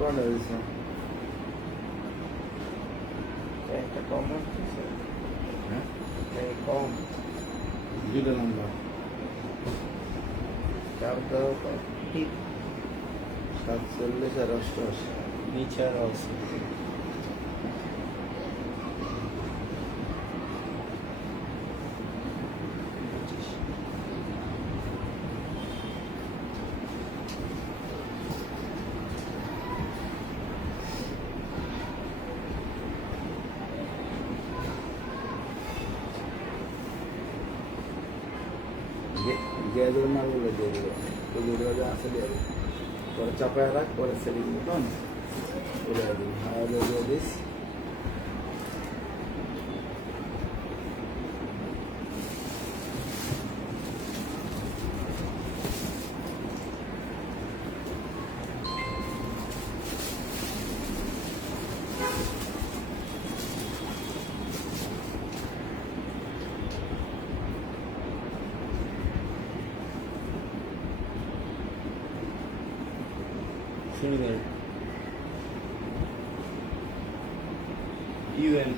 কোনটা দিছো? একটা কম আসতেছে, হ্যাঁ, এই কম দুইটা নাম্বার চার দাও ঠিক 47 আর 88। নিচে আরো আছে। গ্যাসের মালগুলো দিয়ে দেবো, ওগুলো যা আছে দিয়ে দেবো, পরে চাপায় রাখ, পরে সেলিং মতন করে দিবি, হাওয়া দিয়ে দিস। শুনে ইউএন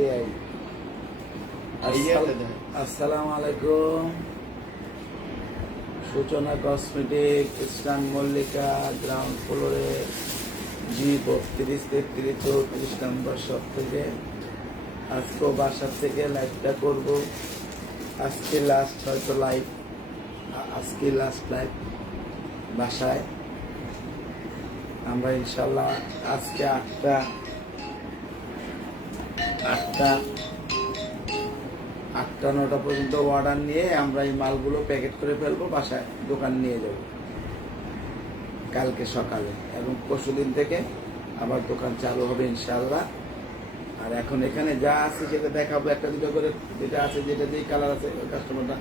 এই আসসালামু আলাইকুম। সূচনা কসমেটিক, ইস্টার্ন মল্লিকা, গ্রাউন্ড ফ্লোরে G32-33-34 নম্বর শপ থেকে আজকেও বাসার থেকে লাইভটা করব। আজকে লাস্ট হয়তো লাইভ, আজকে লাস্ট লাইভ বাসায়। আমরা ইনশাল্লাহ আজকে আটটা 9টা পর্যন্ত অর্ডার নিয়ে আমরা এই মালগুলো প্যাকেট করে ফেলবো, বাসায় দোকান নিয়ে যাব কালকে সকালে, এবং পরশুদিন থেকে আবার দোকান চালু হবে ইনশাল্লাহ। আর এখন এখানে যা আছে সেটা দেখাবো, একটা দুটো করে যেটা আছে, যেটা যেই কালার আছে ওই কাস্টমারটা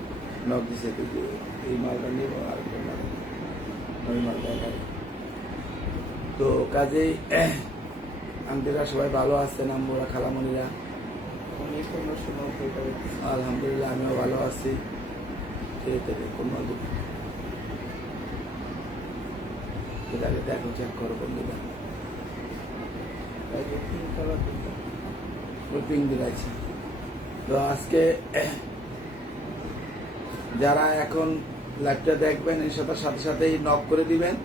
নক দিছে, এই মালটা নিব আর ওই মালটা দেখাবো। তো কাজেই আন্টিরা সবাই ভালো আছেন, আম্মুরা খালামণিরা? আলহামদুলিল্লাহ আমিও ভালো আছি। দেখো চেক করো বন্ধুরা, পিং দিলাইছে। তো আজকে যারা এখন লাইভটা দেখবেন এর সাথে সাথেই নক করে দিবেন,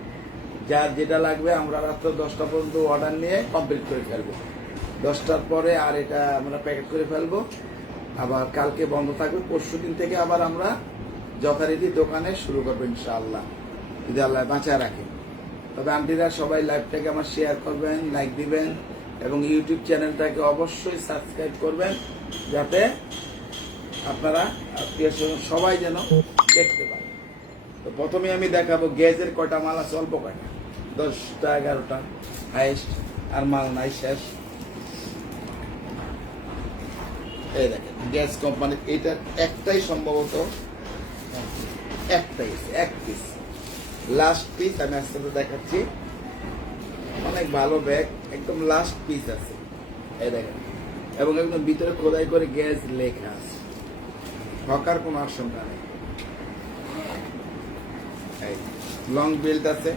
যার যেটা লাগবে। আমরা রাত্র 10টা পর্যন্ত অর্ডার নিয়ে কমপ্লিট করে ফেলবো, 10টার পরে আর এটা আমরা প্যাকেট করে ফেলবো। আবার কালকে বন্ধ থাকবে, পরশুদিন থেকে আবার আমরা যথারীতি দোকানে শুরু করবো ইনশাআল্লাহ, যদি আল্লাহ বাঁচায় রাখে। তবে আন্টিরা সবাই লাইভটাকে আমার শেয়ার করবেন, লাইক দিবেন, এবং ইউটিউব চ্যানেলটাকে অবশ্যই সাবস্ক্রাইব করবেন, যাতে আপনারা আত্মীয় স্বজন সবাই যেন দেখতে পারে। তো প্রথমে আমি দেখাবো গ্যাসের কয়টা মাল আছে, অল্প কয়টা, 10টা 11টা হাইস্ট, আর মাল নাই শেষ। এই দেখেন গ্যাস কোম্পানির এটার একটাই সম্ভবত, একটাই এক পিস, লাস্ট পিস আমি আজকে দেখাচ্ছি। অনেক ভালো ব্যাগ, একদম লাস্ট পিস আছে, এই দেখেন, এবং একদম ভিতরে খোদাই করে গ্যাস লেখা আছে, ঠকার কোনো আশঙ্কা নেই। লং বেল্ট আছে,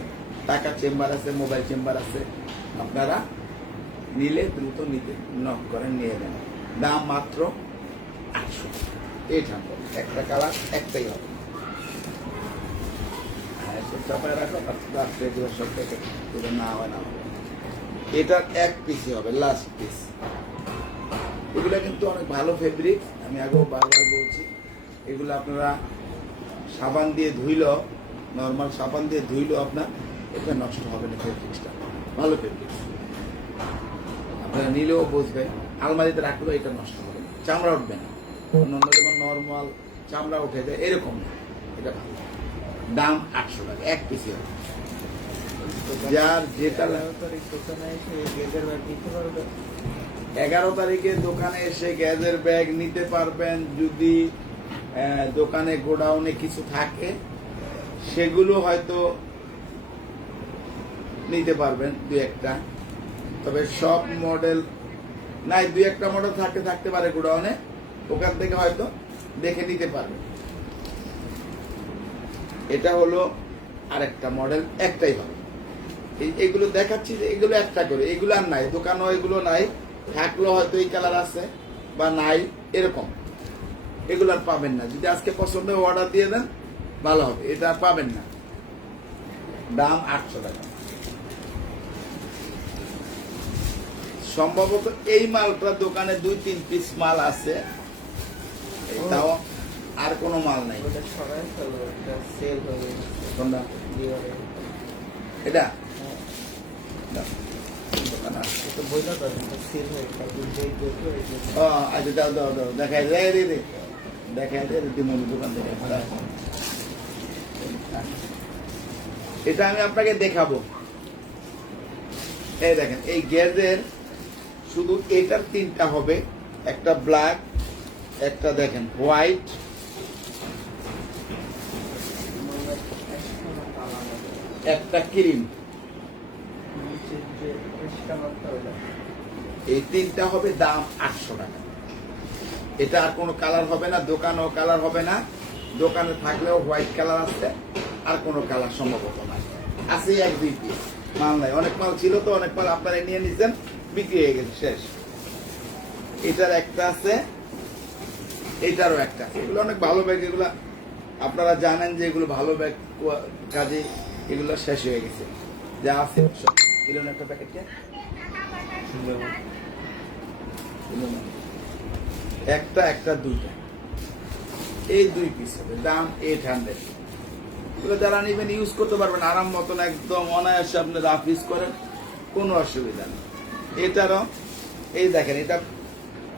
টাকা চেম্বার আছে, মোবাইল চেম্বার আছে। আপনারা নিলে দ্রুত নিতে নক করেন, নিয়ে নেন। দাম মাত্র 800, 800, একটা কালার একটাই হবে। চাপায় রাখো, সব প্যাকেট না হয় না, এটার এক পিসই হবে, লাস্ট পিস। এগুলা কিন্তু অনেক ভালো ফেব্রিক, আমি আগেও বারবার বলছি। এগুলো আপনারা সাবান দিয়ে ধুইলেও, নর্মাল সাবান দিয়ে ধুইলেও আপনার এটা নষ্ট হবে না, ফেব্রিক্সটা ভালো ফেব্রিক্স। আপনারা নিলেও বুঝবেন, আলমারিতে রাখলেও এটা নষ্ট হবে না, চামড়া উঠবে না। অন্য যেমন নর্মাল চামড়া উঠে যায়, এরকম না, এটা ভালো। দাম 800 টাকা, এক পিসি হবে। যার যেটা 11 তারিখে দোকানে এসে গ্যাসের ব্যাগ নিতে পারবেন। যদি দোকানে গোডাউনে কিছু থাকে সেগুলো হয়তো নিতে পারবেন, 2-1টা। তবে সব মডেল নাই, 2-1টা মডেল থাকতে পারে গোডাউনে, ওখান থেকে হয়তো দেখে নিতে পারবেন। এটা হলো আরেকটা মডেল, একটাই হবে, এগুলো দেখাচ্ছি যে এগুলো একটা করে, এগুলো আর নাই দোকানও, এগুলো নাই, থাকলেও হয়তো এই কালার আছে বা নাই এরকম, এগুলো আর পাবেন না। যদি আজকে পছন্দ অর্ডার দিয়ে দেন ভালো হবে, এটা আর পাবেন না। দাম 800 টাকা। সম্ভবত এই মালটা দোকানে 2-3 পিস মাল আছে, তাও আর কোনো মাল নাই। ওটা সবাই ফেলো, এটা সেল হয়ে গেছে। কোনটা? ডিওরে। এটা হ্যাঁ, দাও। দোকান আছে। এটা বইলা দাও, এটা সেল হয়ে গেছে। যেই দেখলো এই যে ও আচ্ছা, দাও দাও দাও, দেখাই দে রে রে, দেখাই দে দিমনি দোকান থেকে। এটা আমি আপনাকে দেখাবো। এই দেখেন, এই গ্যাজের শুধু এটার 3টা হবে, একটা ব্ল্যাক, একটা দেখেন হোয়াইট, একটা ক্রিম। নিচের যে কালারটা ওটা এই 3টা হবে, দাম 800 টাকা। এটা আর কোনো কালার হবে না, দোকানেও কালার হবে না, দোকানে থাকলেও হোয়াইট কালার আছে, আর কোনো কালার সম্ভবত নাই। আছে 1-2 পিস মাল নাই, অনেক মাল ছিল তো, অনেক মাল আপনারা নিয়ে নিছেন, বিক্রি হয়ে গেছে, শেষ। এটার একটা আছে, এটারও একটা আছে। এগুলো অনেক ভালো ব্যাগ, এগুলো আপনারা জানেন যে এগুলো ভালো ব্যাগ, কাজে এগুলো শেষ হয়ে গেছে, যা আছে সব। কিলোন একটা প্যাকেটকে একটা 2টা, এই 2 পিস হবে, দাম 800। এগুলো যারা নিবেন ইউজ করতে পারবেন আরাম মতন, একদম অনায়াসে আপনি রাফ ইউজ করেন, কোনো অসুবিধা নেই। এটারও এই দেখেন,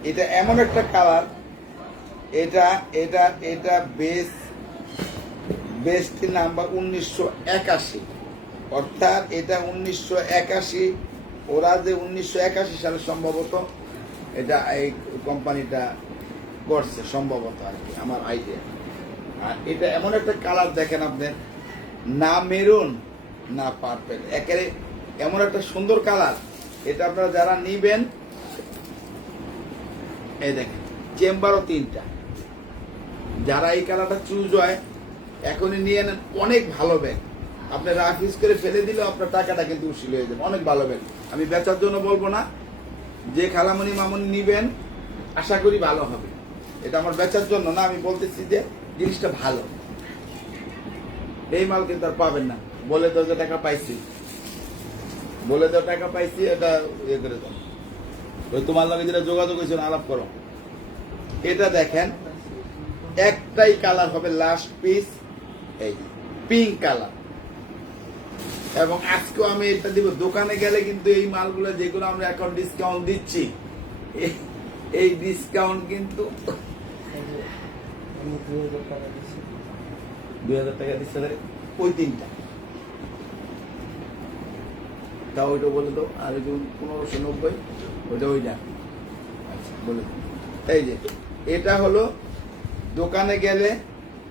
এটা এমন একটা কালার, এটা এটা এটা বেস্ট নাম্বার 1981, অর্থাৎ এটা 1981, ওরা যে 1981 সালে সম্ভবত এটা এই কোম্পানিটা করছে সম্ভবত আর কি, আমার আইডিয়া। আর এটা এমন একটা কালার দেখেন আপনার, না মেরুন না পার্পেল, একেবারে এমন একটা সুন্দর কালার। এটা আপনারা যারা নিবেন, এই দেখেন চেম্বারও 3টা, যারা এই কালারটা চুজ হয় এখনই নিয়ে নেন, অনেক ভালো ব্যাগ। আপনি রাফ ইউজ করে ফেলে দিলেও আপনার টাকাটা কিন্তু উসিল হয়ে যাবে, অনেক ভালো ব্যাগ। আমি বেচার জন্য বলবো না, যে খালামণি মামনি নিবেন আশা করি ভালো হবে। এটা আমার বেচার জন্য না, আমি বলতেছি যে জিনিসটা ভালো। এই মাল কিন্তু আর পাবেন না। বলে দাও যে টাকা পাইছি, বলে দাও টাকা পাইছি, এটা ইয়ে করে দাও, ওই তোমার লগে যেটা যোগাযোগ হয়েছিল আলাপ করো। এটা দেখেন, একটাই কালার হবে লাস্ট পিস, এই পিঙ্ক কালার। এবং আজকেও আমি এটা দিব, দোকানে গেলে কিন্তু এই মালগুলো যেগুলো আমরা এখন ডিসকাউন্ট দিচ্ছি, এই ডিসকাউন্ট কিন্তু আমি 2000 টাকা দিচ্ছি। 2000 টাকা দিচ্ছে ওই 3টা, তাও ওইটা বলে দাও। আর ওই 1590, ওইটা ওইটা আচ্ছা বলে দাও। এই যে এটা হলো দোকানে গেলে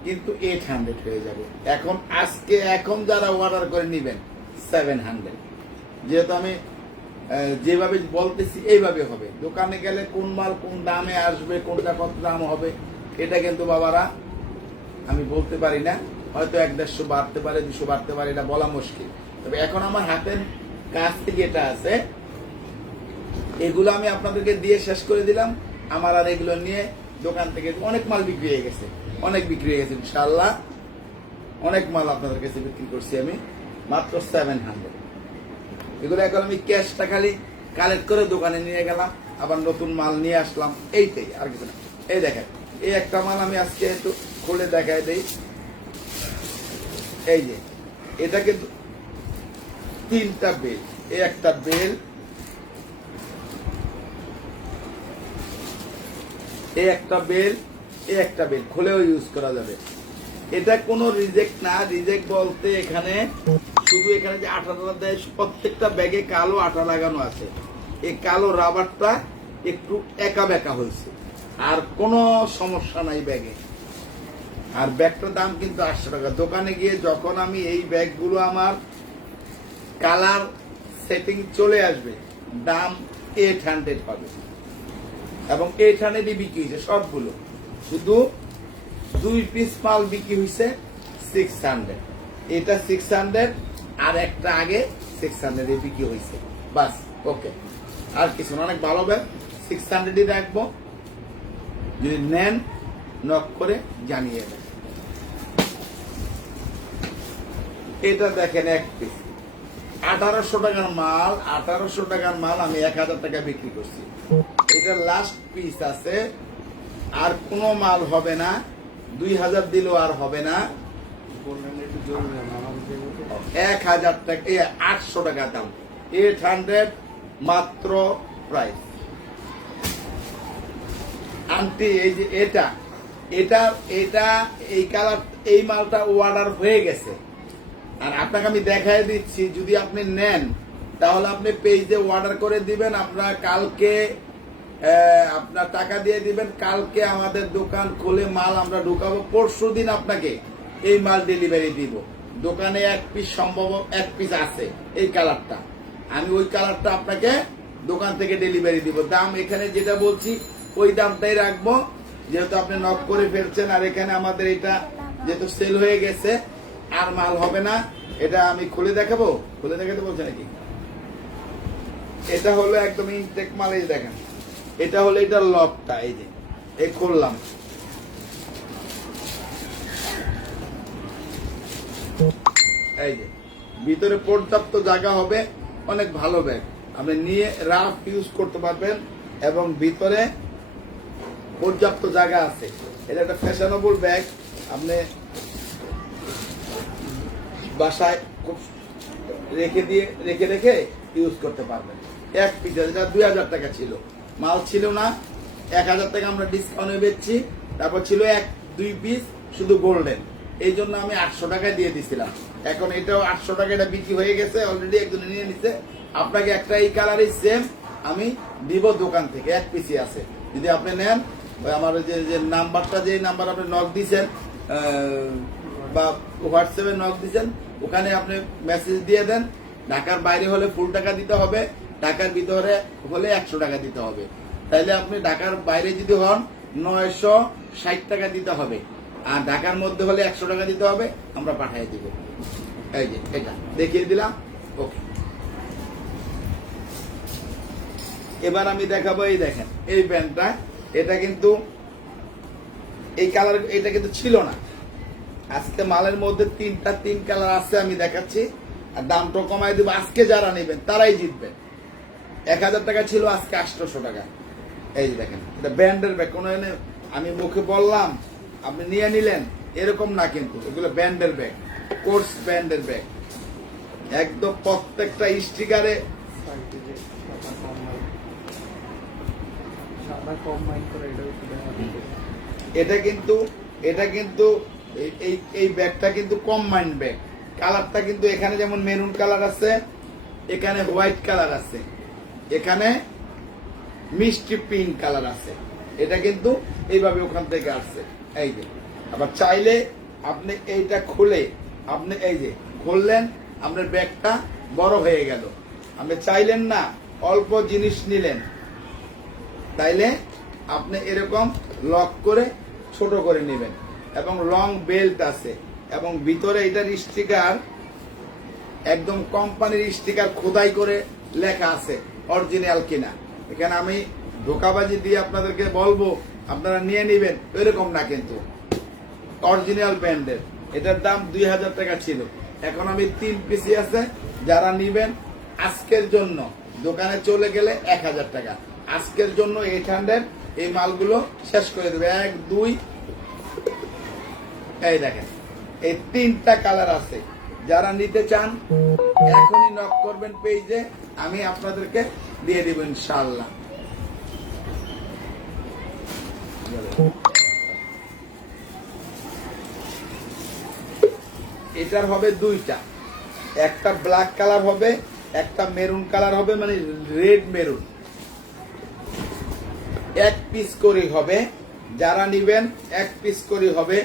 কিন্তু 800 হয়ে যাবে। এখন আজকে এখন যারা অর্ডার করে নিবেন 700, যেহেতু আমি যেভাবে বলতেছি এইভাবে হবে। দোকানে গেলে কোন মাল কোন দামে আসবে, কোনটা কত দাম হবে, এটা কিন্তু বাবারা আমি বলতে পারি না। হয়তো 150 বাড়তে পারে, 200 বাড়তে পারে, এটা বলা মুশকিল। তবে এখন আমার হাতের কাছ থেকে এটা আছে, এগুলো আমি আপনাদেরকে দিয়ে শেষ করে দিলাম। আমার আর এগুলো নিয়ে দোকান থেকে অনেক মাল বিক্রি হয়ে গেছে, অনেক বিক্রি হয়ে গেছে ইনশাআল্লাহ। অনেক মাল আপনাদের কাছে বিক্রি করছি আমি মাত্র 700। এগুলো এখন আমি ক্যাশটা খালি কালেক্ট করে দোকানে নিয়ে গেলাম, আবার নতুন মাল নিয়ে আসলাম, এইটাই, আর কিছু না। এই দেখেন, এই একটা মাল আমি আজকে একটু খুলে দেখাই দেই। এই যে এটা কিন্তু 3টা বেল, এই একটা বেল, এই একটা বেল, এই একটা বেল খুলেও ইউজ করা যাবে। এটা কোনো রিজেক্ট না। রিজেক্ট বলতে এখানে শুধু এখানে যে আঠাটা দেয়, প্রত্যেকটা ব্যাগে কালো আঠা লাগানো আছে। এই কালো রাবারটা একটু একা বেঁকা হয়েছে, আর কোনো সমস্যা নাই ব্যাগে। আর ব্যাগটার দাম কিন্তু 800 টাকা। দোকানে গিয়ে যখন আমি এই ব্যাগগুলো আমার কালার সেটিং চলে আসবে, দাম 800 পাবে। এবং 800 বিক্রি হয়েছে সবগুলো, শুধু 2 পিস মাল বিক্রি হয়েছে 600। এটা 600, আর একটা আগে 600 বিক্রি হয়েছে, বাস। ওকে, আর কিছু না, অনেক ভালো ব্যাগ, 600 রাখবো। যদি নেন নক করে জানিয়ে দেন। এটা দেখেন এক পিস 1800 টাকার মাল, 1800 টাকার মাল আমি 1000 টাকা বিক্রি করছি। এটা লাস্ট পিস আছে, আর কোনো মাল হবে না, 2000 দিলেও আর হবে না। বললেন একটু জরুরি আমার 1000 টাকা, 800 টাকা দাম, 800 মাত্র প্রাইস। আন্টি এই যে এটা এটা এটা এই কালার, এই মালটা অর্ডার হয়ে গেছে, আর আপনাকে আমি দেখাই দিচ্ছি। যদি আপনি নেন তাহলে আপনি পেজে অর্ডার করে দিবেন, আপনার কালকে আপনার টাকা দিয়ে দিবেন, কালকে আমাদের দোকান খুলে মাল আমরা ঢুকাবো, পরশু দিন আপনাকে এই মাল ডেলিভারি দিব। দোকানে এক পিস সম্ভব, এক পিস আছে এই কালারটা, আমি ওই কালারটা আপনাকে দোকান থেকে ডেলিভারি দিব। দাম এখানে যেটা বলছি ওই দামটাই রাখবো, যেহেতু আপনি নক করে ফেলছেন। আর এখানে আমাদের এটা যেহেতু সেল হয়ে গেছে, আর মাল হবে না। এটা আমি খুলে দেখাবো, খুলে দেখাতে বলছে নাকি? এটা হলো একদম ইনটেক মাল, এই দেখেন, এটা হলো এটা লকটা, এই যে এই খুললাম, এই যে ভিতরে পর্যাপ্ত জায়গা হবে, অনেক ভালো ব্যাগ, আপনি নিয়ে রাফ ইউজ করতে পারবেন, এবং ভিতরে পর্যাপ্ত জায়গা আছে। এটা একটা ফ্যাশনেবল ব্যাগ, আপনি বাসায় খুব রেখে রেখে ইউজ করতে পারবেন। এক পিস, এটা 2000 টাকা ছিল, মাল ছিল না, 1000 টাকা আমরা ডিসকাউন্টে বেচছি। তারপর ছিল 1-2 পিস শুধু গোল্ডেন, এই জন্য আমি 800 টাকায় দিয়ে দিছিলাম। এখন এটাও 800 টাকা, এটা বিক্রি হয়ে গেছে অলরেডি, একজনে নিয়ে নিছে। আপনাকে একটা এই কালারই সেম আমি দিব দোকান থেকে, এক পিসি আছে। যদি আপনি নেন, ওই আমার যে নাম্বারটা, যে নাম্বার আপনি নক দিয়েছেন বা হোয়াটসঅ্যাপে নক দিয়েছেন, ওখানে আপনি মেসেজ দিয়ে দেন। ঢাকার বাইরে হলে ফুল টাকা দিতে হবে, ঢাকার ভিতরে হলে 100 টাকা দিতে হবে। তাইলে আপনি ঢাকার বাইরে যদি হন 960 টাকা দিতে হবে, আর ঢাকার মধ্যে হলে 100 টাকা দিতে হবে, আমরা পাঠিয়ে দিব। এই যে এটা দেখিয়ে দিলাম। ওকে, এবার আমি দেখাবো, এই দেখেন এই প্যান্টটা, এটা কিন্তু এই কালার, এটা কিন্তু ছিল না। আজকে মালের মধ্যে 3 কালার আছে, আমি দেখাচ্ছি, আর দামটা কমাই দিব। আজকে যারা নেবেন তারাই জিতবেন। 1000 টাকা ছিল, আজকে 800 টাকা। এই যে দেখেন, এটা ব্র্যান্ডের ব্যাগ, কোনো আমি মুখে বললাম আপনি নিয়ে নিলেন এরকম না, কিন্তু এগুলো ব্র্যান্ডের ব্যাগ, কোর্স ব্র্যান্ডের ব্যাগ, একদম প্রত্যেকটা স্টিকারে সাদা কম মাইন্ড করে এটা কিন্তু এই ব্যাগটা কিন্তু কম মাইন্ড ব্যাগ। কালারটা কিন্তু এখানে যেমন মেরুন কালার আছে, এখানে হোয়াইট কালার আছে, এখানে মিষ্টি পিঙ্ক কালার আছে। এটা কিন্তু এইভাবে ওখান থেকে আসছে। এই যে আবার চাইলে আপনি এইটা খুলে, আপনি এই যে খুললেন, আপনার ব্যাগটা বড় হয়ে গেল। আপনি চাইলেন না অল্প জিনিস নিলেন, তাইলে আপনি এরকম লক করে ছোট করে নেবেন। এবং লং বেল্ট আছে, এবং ভিতরে এটার স্টিকার একদম কোম্পানির স্টিকার খোদাই করে লেখা আছে, অরিজিনাল কিনা। এখানে আমি ধোকাবাজি দিয়ে আপনাদেরকে বলবো আপনারা নিয়ে নেবেন, এরকম না, কিন্তু অরিজিনাল ব্র্যান্ডের। এটার দাম 2000 টাকা ছিল, এখন আমি 3 পিসি আছে। যারা নিবেন আজকের জন্য, দোকানে চলে গেলে 1000 টাকা, আজকের জন্য 800, এই মালগুলো শেষ করে দেবে। 1, 2, এই দেখেন, এই 3টা কালার আছে। যারা নিতে চান এখনই নক করবেন পেজে, আমি আপনাদেরকে দিয়ে দিব ইনশাআল্লাহ। এটার হবে 2টা, একটা ব্ল্যাক কালার হবে, একটা মেরুন কালার হবে, মানে রেড মেরুন। 1 পিস করে হবে, যারা নিবেন 1 পিস করে হবে।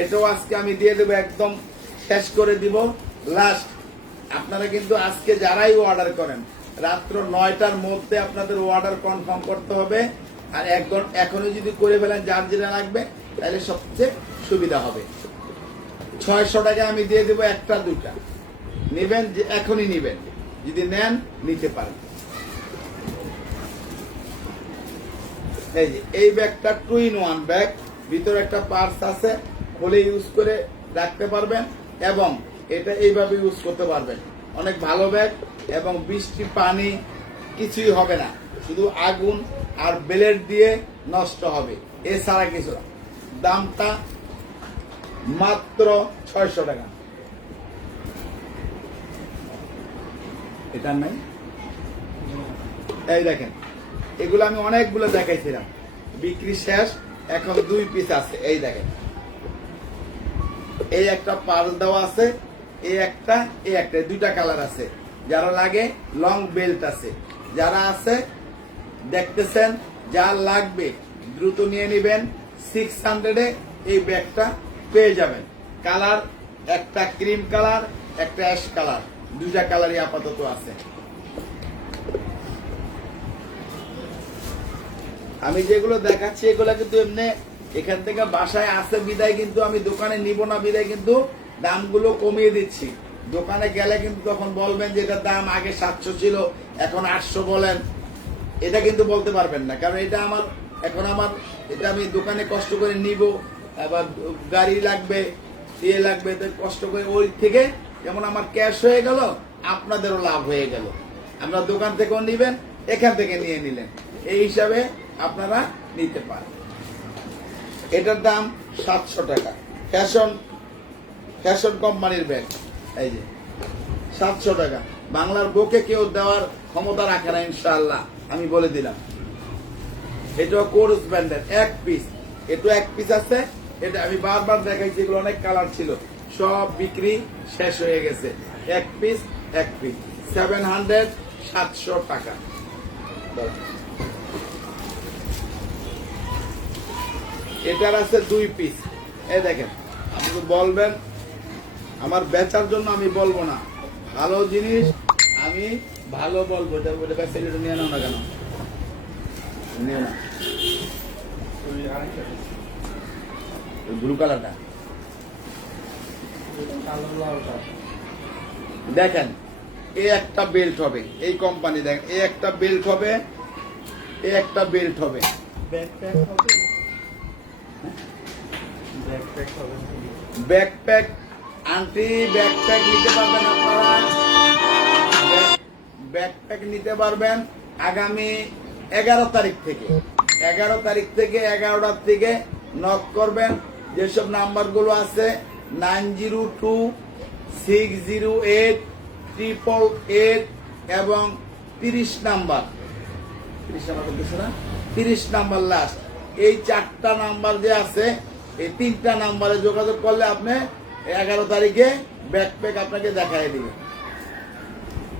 এটাও আজকে আমি দিয়ে দেবো, একদম শেষ করে দিব লাস্ট। আপনারা কিন্তু আজকে যারাই অর্ডার করেন, রাত্র 9টার মধ্যে আপনাদের অর্ডার কনফার্ম করতে হবে। আর এখনই যদি করে ফেলেন, যার যেটা লাগবে, তাহলে সবচেয়ে সুবিধা হবে। 600 টাকা আমি দিয়ে দেবো, 1টা 2টা নিবেন, যে এখনই নিবেন। যদি নেন নিতে পারেন। এই যে এই ব্যাগটা 2-in-1 ব্যাগ, ভিতরে একটা পার্স আছে, খুলে ইউজ করে রাখতে পারবেন এবং এটা এইভাবে ইউজ করতে পারবেন। অনেক ভালো ব্যাগ এবং বৃষ্টি পানি কিছুই হবে না, শুধু আগুন আর ব্লেড দিয়ে নষ্ট হবে, এছাড়া কিছু না। দামটা মাত্র 600 টাকা। এটা নাই, এই দেখেন এগুলো আমি অনেকগুলো দেখাইছিলাম, বিক্রি শেষ, এখন 2 পিস আছে। এই দেখেন এই একটা পার্ল দেওয়া আছে, এই একটা দুইটা কালার আছে। যারা লাগে লং বেল্ট আছে, যারা আছে দেখতেছেন, যার লাগবে দ্রুত নিয়ে নেবেন। 600-এ এই ব্যাগটা পেয়ে যাবেন। কালার একটা ক্রিম কালার, একটা অ্যাশ কালার, দুইটা কালারই আপাতত আছে। আমি যেগুলো দেখাচ্ছি এগুলো কিন্তু এমনি এখান থেকে বাসায় আসে বিদায় কিন্তু আমি দোকানে নিব না, বিদায় কিন্তু দামগুলো কমিয়ে দিচ্ছি। দোকানে গেলে কিন্তু তখন বলবেন যে এটার দাম আগে 700 ছিল এখন 800 বলেন, এটা কিন্তু বলতে পারবেন না, কারণ এটা এটা আমি দোকানে কষ্ট করে নিব, আবার গাড়ি লাগবে, লাগবে, তো কষ্ট করে ওই থেকে যেমন আমার ক্যাশ হয়ে গেল, আপনাদেরও লাভ হয়ে গেল। আমরা দোকান থেকেও নিবেন, এখান থেকে নিয়ে নিলেন, এই হিসাবে আপনারা নিতে পারেন। এটার দাম 700 টাকা। ফ্যাশন কোম্পানির ব্যাগ, এই যে 700 টাকা। বাংলার বুকে কেউ দেওয়ার ক্ষমতা রাখে না ইনশাআল্লাহ, আমি বলে দিলাম। এটা কোরস ব্র্যান্ডের 1 পিস, এটা 1 পিস আছে। এটা আমি বারবার দেখাইছি, এগুলো অনেক কালার ছিল, সব বিক্রি শেষ হয়ে গেছে। 1 পিস 700 টাকা। এটার আছে 2 পিস। এই দেখেন, আপনি বলবেন আমার বেচার জন্য, আমি বলবো না, ভালো জিনিস আমি ভালো বলবো। এটা নিয়ে নাও না কেন, নিও না। ব্লু কালারটা দেখেন, এই একটা বেল্ট হবে, এই কোম্পানি দেখেন, এই একটা বেল্ট হবে, এই একটা বেল্ট হবে। ব্যাকপ্যাক আন্টি, ব্যাকপ্যাক নিতে পারবেন আপনারা, ব্যাকপ্যাক নিতে পারবেন আগামী 11 তারিখ থেকে। 11টার থেকে নক করবেন। যেসব নাম্বারগুলো আছে 90260888 এবং 30 নাম্বার, 30 নাম্বার লাস্ট, এই 4টা নাম্বার যে আছে, এই 3টা নাম্বারে যোগাযোগ করলে আপনি 11 তারিখে ব্যাকপ্যাক আপনাকে দেখাই দিবে।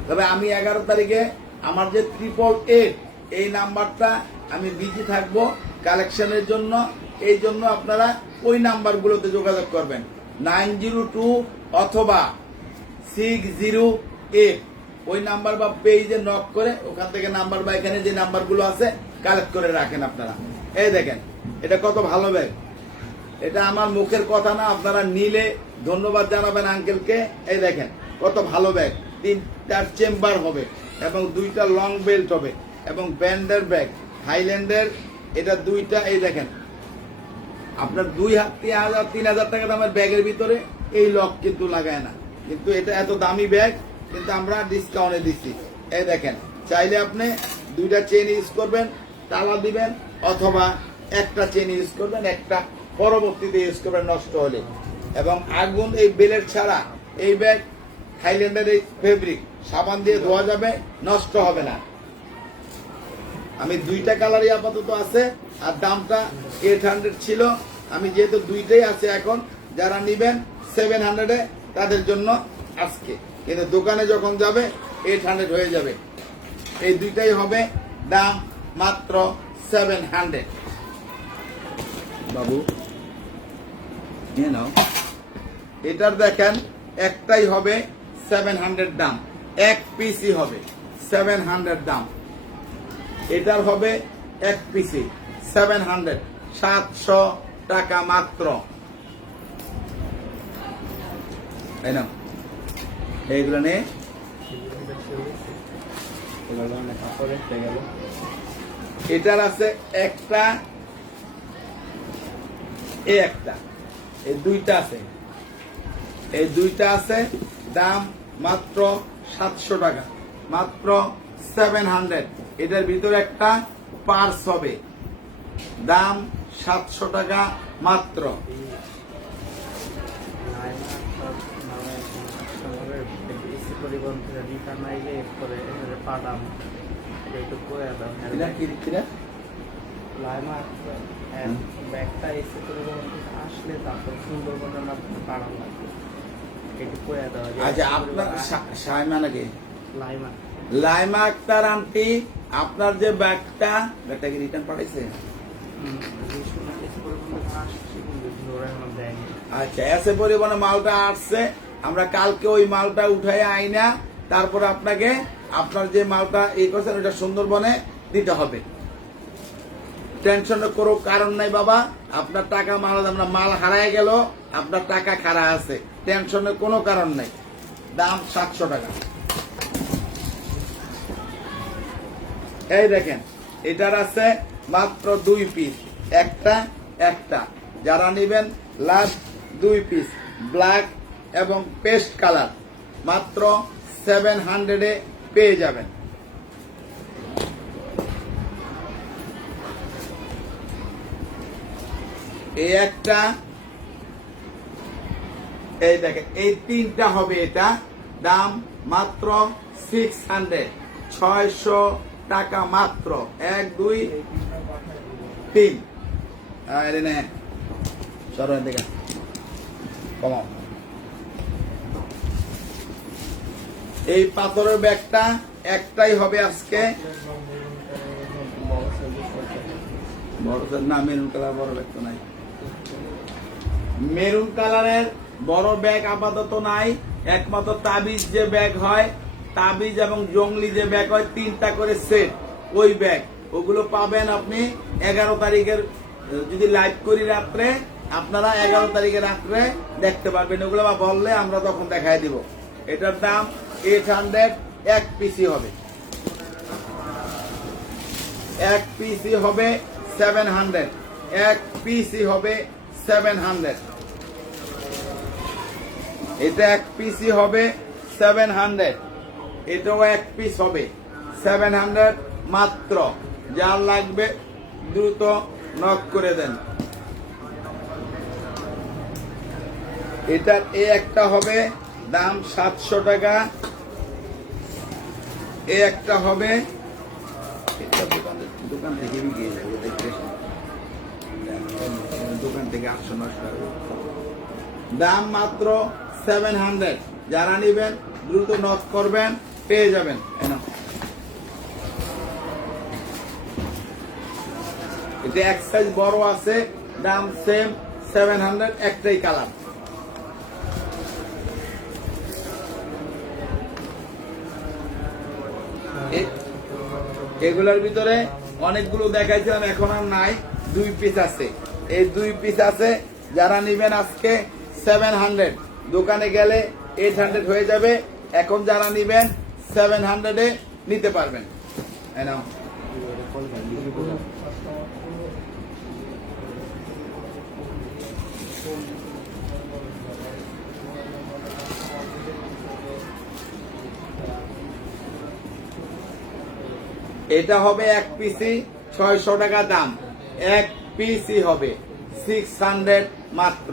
তবে আমি 11 তারিখে আমার যে 888 এই নাম্বারটা আমি বিজি থাকবো কালেকশনের জন্য, এই জন্য আপনারা ওই নাম্বারগুলোতে যোগাযোগ করবেন। 902 অথবা 608 ওই নাম্বার বা পেজে নক করে ওখান থেকে নাম্বার বা এখানে যে নাম্বারগুলো আছে কালেক্ট করে রাখেন আপনারা। এই দেখেন এটা কত ভালো ব্যাগ, এটা আমার মুখের কথা না, আপনারা নিলে ধন্যবাদ জানাবেন আঙ্কেলকে। এই দেখেন কত ভালো ব্যাগ, 3টার চেম্বার হবে এবং 2টা লং বেল্ট হবে এবং ব্যান্ডের ব্যাগ, হাইল্যান্ডের, এটা 2টা। এই দেখেন আপনার 3,000 টাকা দামের ব্যাগের ভিতরে এই লক কিন্তু লাগায় না, কিন্তু এটা এত দামি ব্যাগ কিন্তু আমরা ডিসকাউন্টে দিচ্ছি। এই দেখেন, চাইলে আপনি 2টা চেন ইউজ করবেন, তালা দিবেন, অথবা একটা চেন ইউজ করবেন, একটা পরবর্তীতে ইউজ করবেন নষ্ট হলে। এবং আগুন এই বেলের ছাড়া এই ব্যাগ থাইল্যান্ডের এই ফেব্রিক সাবান দিয়ে ধোয়া যাবে, নষ্ট হবে না। আমি 2টা কালারই আপাতত আছে, আর দামটা 800 ছিল। আমি যেহেতু 2টাই আছে এখন, যারা নিবেন 700-এ তাদের জন্য আজকে, কিন্তু দোকানে যখন যাবে 800 হয়ে যাবে। এই 2টাই হবে, দাম মাত্র 700। বাবু নিয়ে নাও। এটার দেখেন একটাই হবে 700 দাম, 1 পিসই হবে 700 দাম। এটার হবে 1 পিসই 700, 700 টাকা মাত্র। এই নাও, এইগুলো নিয়ে এবার অনেক কাপড়ে গেল এটার আছে একটা, এই একটা, এই দুইটা আছে, এই দুইটা আছে, দাম মাত্র 700 টাকা, মাত্র 700। এটার ভিতরে একটা পার্স হবে, দাম 700 টাকা মাত্র। পরিবহন থেকে রিটার্ন আইলে করে পাঠাম একটু করে দাও এটা কি কিরা? লাইমা ব্যাগটা এসে পরিবহন থেকে আসলে তারপর সুন্দরবনের মাধ্যমে পাঠান লাগবে একটু করে দাও। আচ্ছা, আপনার সাইমা নাকি? লাইমা লাইমা আক্তার আন্টি, আপনার যে ব্যাগটা কি রিটার্ন পাঠাইছে? আচ্ছা, এসে পরিবহনে মালটা আসছে, আমরা কালকে ওই মালটা উঠাই আইনা তারপরে আপনাকে আপনার যে মালটা এই করছেন ওটা সুন্দরবনে দিতে হবে। টেনশনের কোনো কারণ নাই বাবা, আপনার টাকা মাল, আমরা মাল হারায় গেল, আপনার টাকা খাড়া আছে, টেনশনের কোনো কারণ নাই। দাম 700 টাকা। এই দেখেন, এটার আছে মাত্র 2 পিস, একটা একটা। যারা নেবেন লাস্ট 2 পিস, ব্ল্যাক এবং পেস্ট কালার, মাত্র 700-এ পেয়ে যাবেন। এই একটা, এই দেখেন, এই তিনটা হবে, এটা দাম মাত্র 600, 600 টাকা মাত্র। 1 2 3, আরে নে সরেন দিকে কমাও। এই পাথরের ব্যাগটা একটাই হবে আজকে, না মেরুন কালার বড় ব্যাগ তো নাই, মেরুন কালারের বড় ব্যাগ আপাতত নাই। একমাত্র তাবিজ যে ব্যাগ হয়, তাবিজ এবং জঙ্গলি যে ব্যাগ হয়, 3টা করে সেট, ওই ব্যাগ, ওগুলো পাবেন আপনি 11 তারিখের, যদি লাইভ করি রাত্রে, আপনারা 11 তারিখের রাত্রে দেখতে পারবেন। ওগুলো বললে আমরা তখন দেখাই দিব। এটার দাম 800, 1 পিসি হবে, 1 পিসি হবে 700, 1 পিসি হবে 700। এটা 1 পিসি হবে 700, এটাও 1 পিস হবে 700 মাত্র। যার লাগবে দ্রুত নক করে দেন। এটার এই একটা হবে, দাম 700 টাকা। এই একটা হবে, এটা দোকান থেকে গিয়ে যাবে, দেখতে দোকান থেকে 800-900 টাকা, দাম মাত্র 700। যারা নেবেন দ্রুত নক করবেন, পেয়ে যাবেন। এটা এক সাইজ বড় আছে, দাম সেম 700, একটাই কালার। এগুলোর ভিতরে অনেকগুলো দেখাইছিলাম, এখন আর নাই, 2 পিস আছে। এই 2 পিস আছে, যারা নেবেন আজকে 700, দোকানে গেলে 800 হয়ে যাবে। এখন যারা নেবেন 700-এ নিতে পারবেন। নাও, এটা হবে 1 পিসি 600 টাকা দাম, 1 পিসি হবে 600 মাত্র।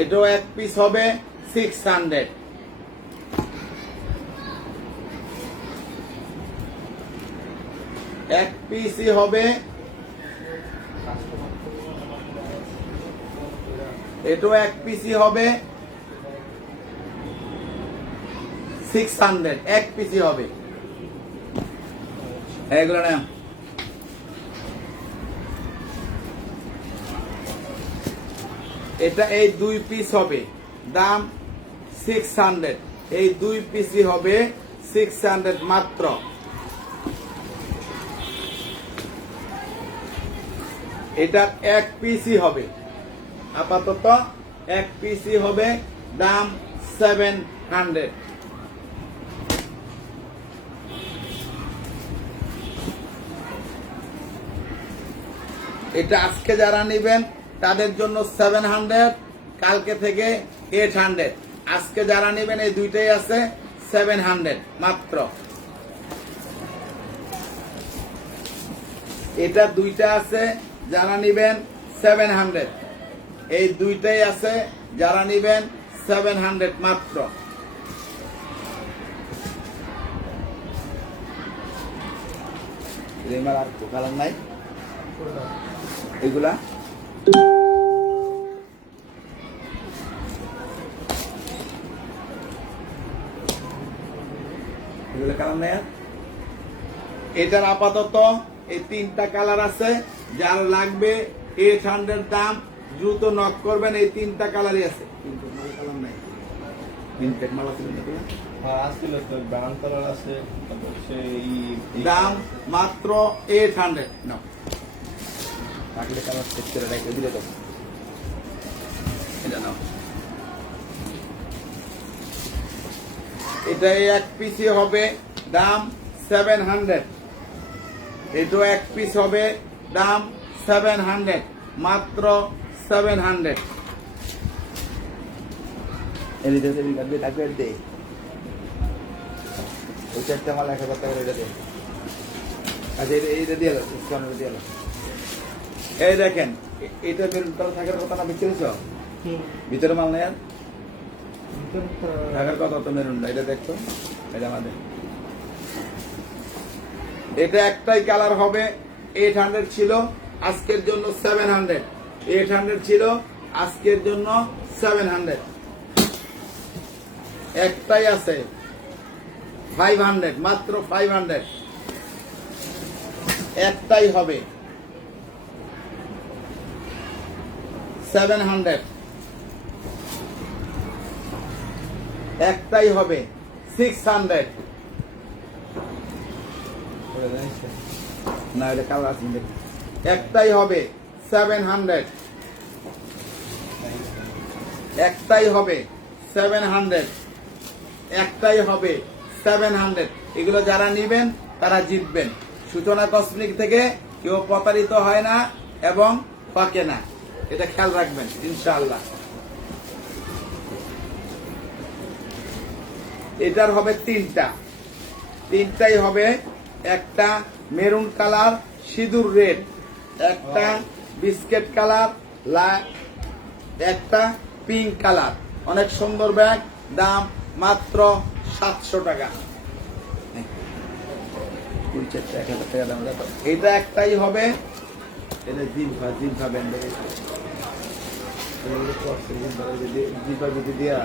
এটাও 1 পিস হবে 600। এক পিসি হবে, এটাও 1 পিসি হবে 600, 1 পিসি হবে। এগুলো না, এটা এই 2 পিস হবে, দাম 600। এই 2 পিসি হবে 600 মাত্র। এটা 1 পিসি হবে, আপাতত 1 পিসি হবে, দাম 700। এটা আজকে যারা নেবেন তাদের জন্য 700, কালকে থেকে 800। আজকে যারা নেবেন এই দুইটাই আছে 700 মাত্র। এটা দুইটা আছে যারা নেবেন 700, এই দুইটাই আছে যারা নেবেন 700 মাত্র। রেমার আর কালার নাই এগুলা। এগুলা কালার নাই আর। এটার আপাতত এই 3টা কালার আছে, যার লাগবে 800 দাম, দ্রুত নক করবেন। এই 3টা কালারই আছে, কিন্তু মাল কালার নাই। ইনটেক মাল আছে না এগুলা? আসছিল তো ব্রাউন কালার আছে, তারপর দাম মাত্র 800। না থাকলে কালার চেক করে রেখে দিলে তো এটা নাও। এটা এক পিসই হবে, দাম 700। এটাও এক পিস হবে, দাম 700 মাত্র 700। ওই চারটা মাল 1000 টাকা এটা দে। আচ্ছা এইটা দিয়ে এলো, দিয়ে এলো। এই দেখেন এটা মেরুন কালার থাকার কথা না, বিক্রিছ ভিতরে মাল নেই আর থাকার কথা তো মেরুন না। এটা দেখতো, এটা আমাদের এটা একটাই কালার হবে। 800 ছিল, আজকের জন্য 700। 800 ছিল, আজকের জন্য 700। একটাই আছে 500, মাত্র 500। একটাই হবে 700। একটাই হবে 600। না এটা কালার আছে, একটাই হবে 700। একটাই হবে 700। একটাই হবে 700। এগুলো যারা নিবেন তারা জিতবেন। সূচনা কসমেটিক থেকে কেউ প্রতারিত হয় না এবং পাকে না, এটা খেয়াল রাখবেন ইনশাআল্লাহ। এটার হবে 3টাই হবে। একটা মেরুন কালার সিঁদুর রেড, একটা বিস্কেট কালার, একটা পিঙ্ক কালার। অনেক সুন্দর ব্যাগ, দাম মাত্র 700 টাকা। এটা একটাই হবে, এটা জিনফা ব্যান্ডের দিয়া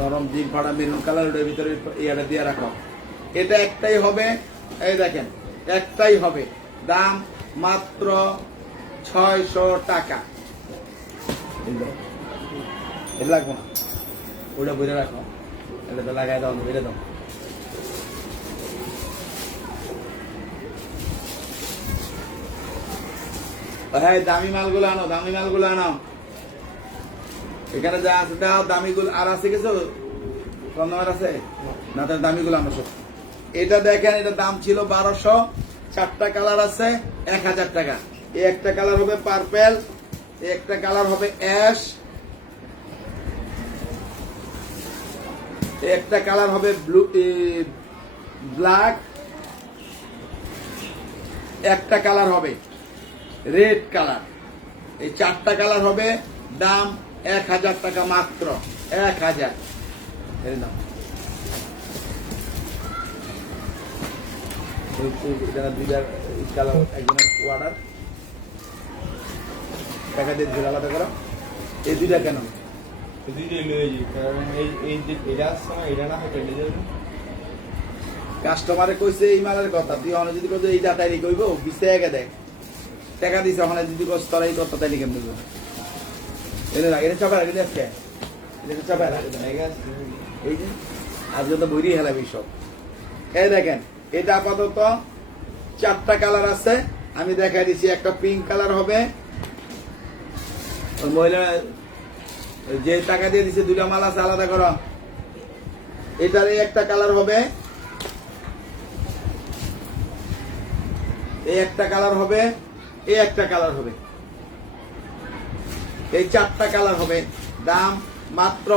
নরম জিনফাটা মেরুন কালার, ওটার ভিতরে ইয়াটা দিয়ে রাখো। এটা একটাই হবে, এই দেখেন একটাই হবে, দাম মাত্র 600 টাকা। এটা লাগবো না, ওটা বইরে রাখো, এটা তো লাগাই দাও, বেড়ে দাও। হ্যাঁ দামি মালগুলো আনো, দামি মালগুলো আনো। এখানে যা আছে দাও, দামিগুলো আর আছে কিছু কম দামের আছে না, তার দামিগুলো আনো সব। এটা দেখেন, এটা দাম ছিল 1200, 4টা কালার আছে 1000 টাকা। এই একটা কালার হবে পার্পেল, একটা কালার হবে অ্যাশ, একটা কালার হবে ব্লু ব্ল্যাক, একটা কালার হবে রেড কালার। এই 4টা কালার হবে, দাম 1000 টাকা মাত্র, 1000। এই নাও দুইটা কালার, একজনের অর্ডার টাকা দিয়ে ধরে আলাদা করো। এই দুইটা কেন? কাস্টমারে কইছে এই মালের কথা, তুই অনেক যদি কইছো এই দাতাই কইব বিশে একে দেখ টাকা দিছে, ওখানে যদি কষ্ট তোরা এই কথা তাইলে কেমন দেবো? এটা লাগে, এটা চাপা রাখি আজকে, এটা চাপা রাখি এই যে আজকে তো বইরি হেলাবি সব। এই দেখেন, এটা আপাতত 4টা কালার আছে, আমি দেখাই দিচ্ছি। একটা পিঙ্ক কালার হবে, মহিলা যে টাকা দিয়ে দিছে 2টা মাল আছে, আলাদা করো। এটার এই একটা কালার হবে, এই একটা কালার হবে, এই একটা কালার হবে, এই চারটা কালার হবে। দাম মাত্র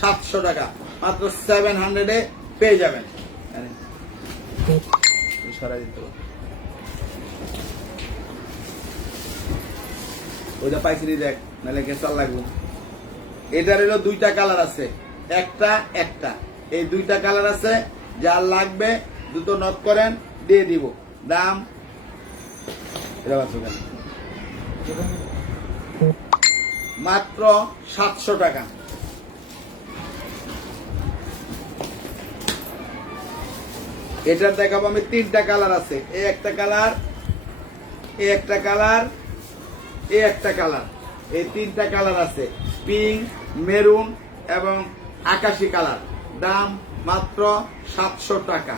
700 টাকা, মাত্র 700 পেয়ে যাবেন। সরাই দিতে হবে। ওইটা পাইছিলি দেখ, নাহলে কেসাল লাগবে। এটার হলো দুইটা কালার আছে, একটা একটা, এই দুইটা কালার আছে। যার লাগবে দুটো নক করেন, দিয়ে দিব। দাম মাত্র 700 টাকা। এটার দেখাবো আমি তিনটা কালার আছে, এই একটা কালার, এই একটা কালার, এই একটা কালার, এই তিনটা কালার আছে, পিঙ্ক, মেরুন এবং আকাশি কালার। দাম মাত্র 700 টাকা।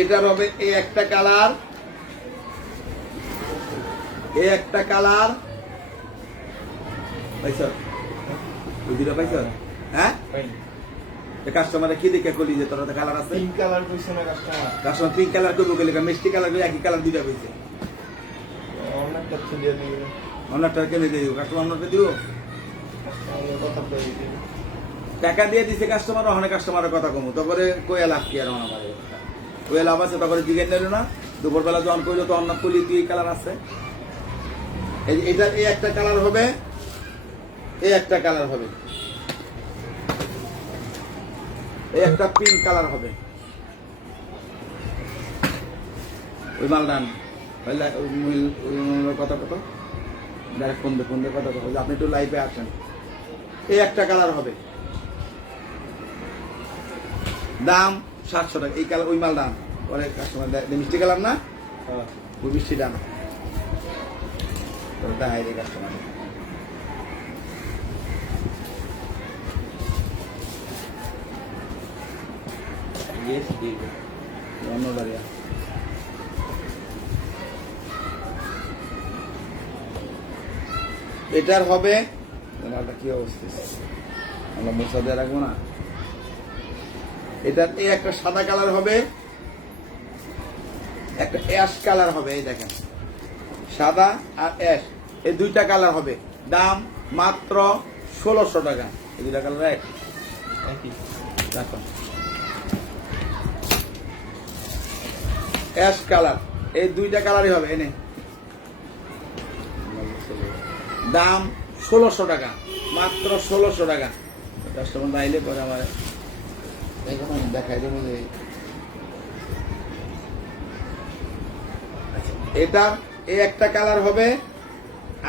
এটার হবে এই একটা কালার, এই একটা কালার, পাইছ? ওই দুটো পাইছ? হ্যাঁ, কাস্টমারে কি দেখে করলি যে তোর কালার আছে? পিঙ্ক কালার কইছে না কাস্টমার? কাস্টমার পিঙ্ক কালার করবো গেলে মিষ্টি কালার করে একই কালার দুইটা কইছে। অনেকটা ছুলিয়ে দিবে, অন্যটা কেনে দিব, কাস্টমার অন্যটা দিব। কথা বলে দিবে, টাকা দিয়ে দিছে কাস্টমার, ওখানে কাস্টমারের কথা কমু, তারপরে কইয়া লাভ কি আর আমার কইয়া লাভ আছে? তারপরে জিজ্ঞেস নিল না, দুপুরবেলা যখন কইলো তো অন্য কলি কি কালার আছে। এটার এই একটা কালার হবে, এই একটা কালার হবে, এই একটা পিঙ্ক কালার হবে। ওই মালদান কথা কত ডাইরেক্ট ফোন দিয়ে কথা কত, আপনি একটু লাইভে আসেন। এই একটা কালার হবে, দাম 700 টাকা। এই কালার ওই মাল দাম পরে কাস্টমার মিষ্টি কালার না, ওই মিষ্টি দাম দেখাই দেয় কাস্টমার। অন্য দাঁড়িয়ে এটার হবে কি অবস্থা, আমরা মশা দিয়ে রাখবো না। এটার এই একটা সাদা কালার হবে, একটা অ্যাশ কালার হবে। এই দেখেন, সাদা আর অ্যাশ, এই দুইটা কালার হবে। দাম মাত্র 1600 টাকা। এই দুইটা কালার একই, দেখো অ্যাশ কালার, এই দুইটা কালারই হবে। এনে দাম 1600 টাকা, মাত্র 1600 টাকা। কাস্টমার আইলে পরে আমার দেখাই দেবো যে এটার এই একটা কালার হবে।